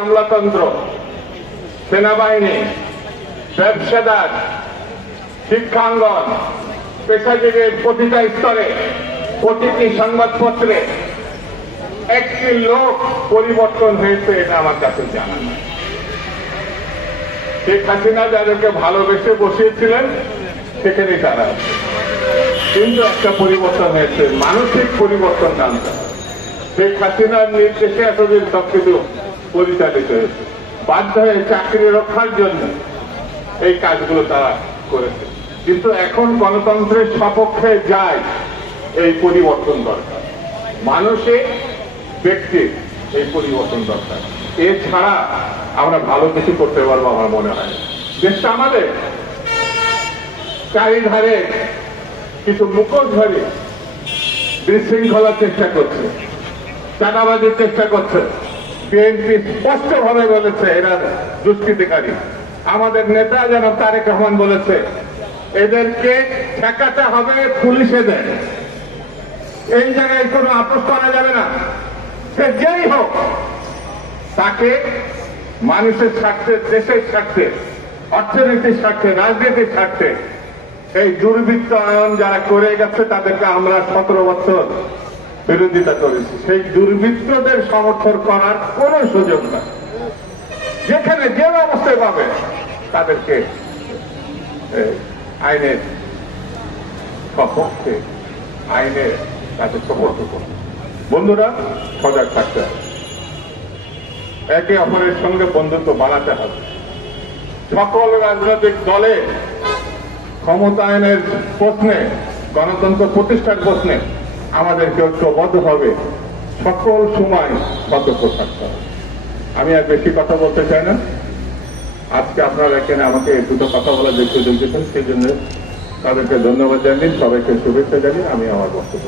আমলাতন্ত্র, সেনাবাহিনী, ব্যবসাদার, শিক্ষাঙ্গন, পেশাজীবীর প্রতিটা স্তরে, প্রতিটি সংবাদপত্রে একটি লোক পরিবর্তন হয়েছে, এটা আমার কাছে জানা নাই। শেখ হাসিনা যাদেরকে ভালোবেসে বসিয়েছিলেন সেখানেই তারা আছে, কিন্তু একটা পরিবর্তন হয়েছে, মানসিক পরিবর্তন আনতে হবে। শেখ হাসিনার নির্দেশে এতদিন সবকিছু পরিচালিত হয়েছে, বাধ্য হয়ে চাকরি রক্ষার জন্য এই কাজগুলো তারা করেছে, কিন্তু এখন গণতন্ত্রের সপক্ষে যায়, এই পরিবর্তন দরকার। মানুষে ব্যক্তি এই পরিবর্তন দরকার, এছাড়া আমরা ভালো কিছু করতে পারবো আমার মনে হয়। দেশটা আমাদের চারিধারে কিছু মুখোশধারী বিশৃঙ্খলার চেষ্টা করছে, চাঁদাবাজির চেষ্টা করছে। বিএনপি স্পষ্টভাবে বলেছে এরা দুষ্কৃতিকারী। আমাদের নেতা জনাব তারেক রহমান বলেছে এদেরকে ঠেকাতে হবে পুলিশেদের, এই জায়গায় কোনো আপোষ করা যাবে না। সে যেই হোক, তাকে মানুষের স্বার্থে, দেশের স্বার্থে, অর্থনীতির স্বার্থে, রাজনীতির স্বার্থে এই দুর্বৃত্তায়ন যারা করে গেছে তাদেরকে আমরা 17 বছর বিরোধিতা করেছি। সেই দুর্বৃত্তদের সমর্থন করার কোন সুযোগ না। যেখানে যে অবস্থায় পাবে তাদেরকে আইনের সপক্ষে, আইনের তাদের সমর্থ করবে। বন্ধুরা, সজাগ থাকতে হবে, একে অপরের সঙ্গে বন্ধুত্ব বাড়াতে হবে। সকল রাজনৈতিক দলে ক্ষমতায়নের প্রশ্নে, গণতন্ত্র প্রতিষ্ঠার প্রশ্নে আমাদেরকে ঐক্যবদ্ধ হবে, সকল সময় সতর্ক থাকতে হবে। আমি আর বেশি কথা বলতে চাই না। আজকে আপনারা এখানে আমাকে দুটো কথা বলার যে সুযোগ দিয়েছেন, সেই জন্য তাদেরকে ধন্যবাদ জানিয়ে, সবাইকে শুভেচ্ছা জানিয়ে আমি আমার বক্তব্য